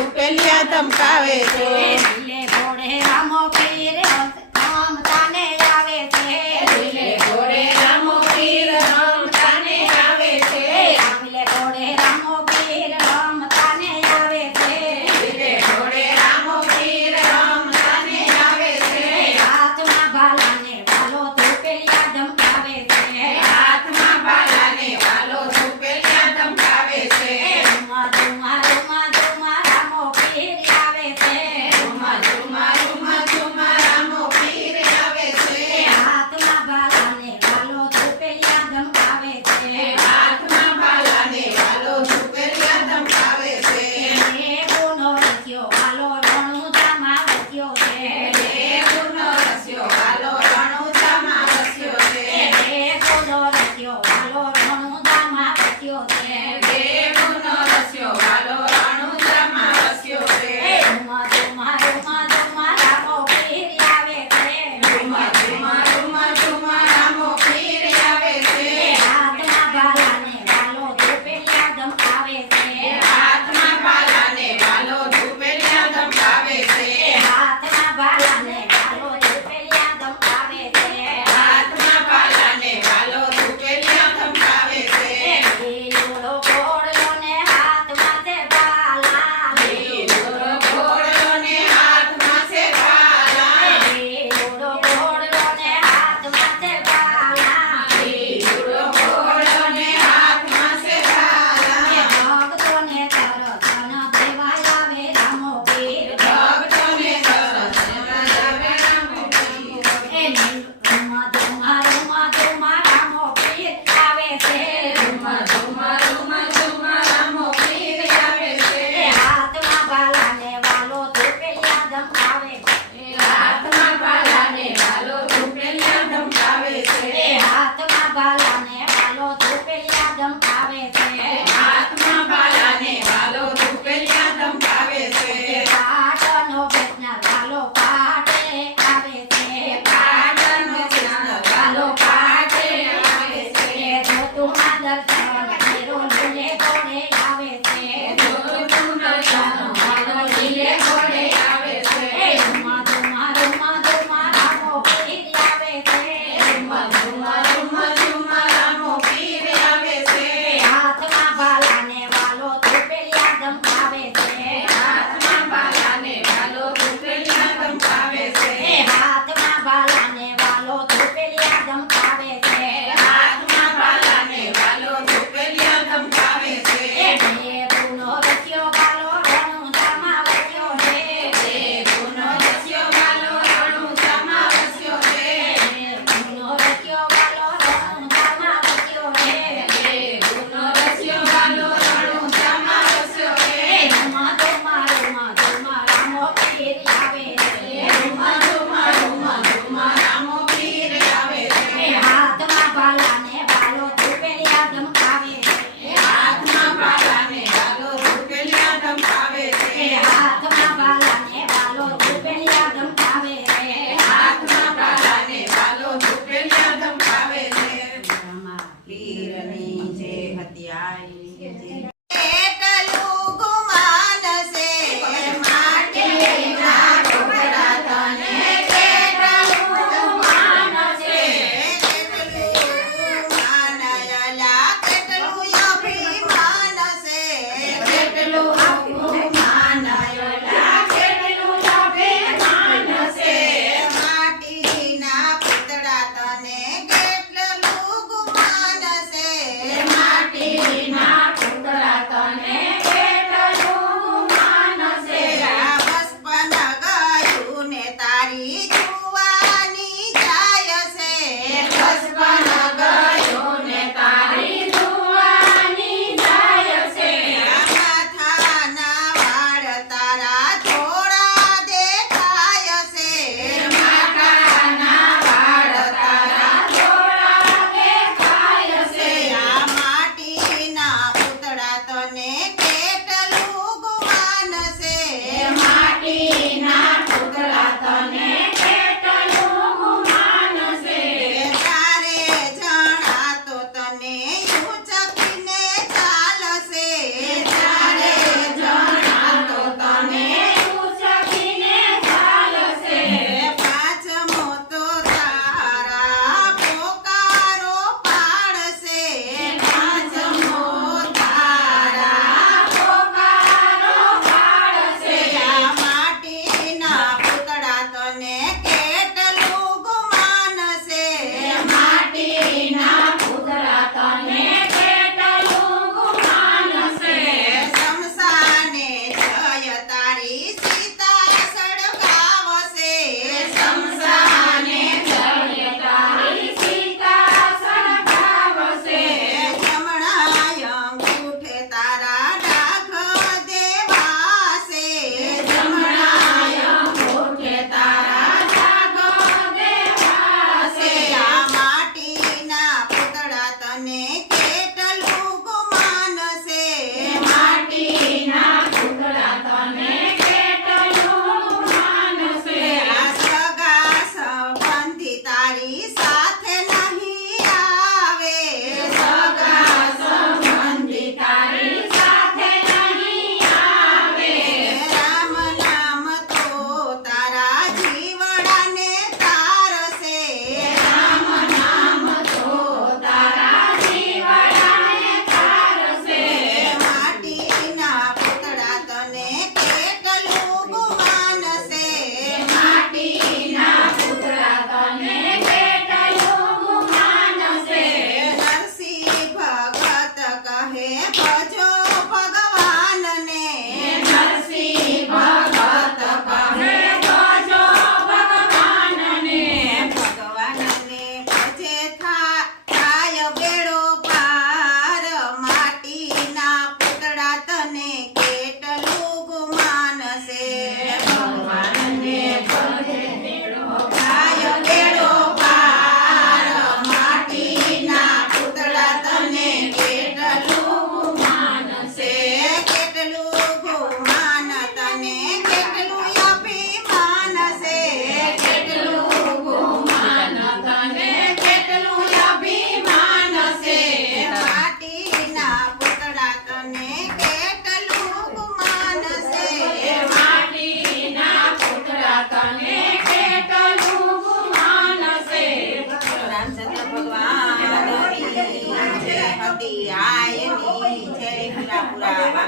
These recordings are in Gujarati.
ધૂપેલિયા ધમકાવે છે. પીરની જે હત્યાએ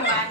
Bye.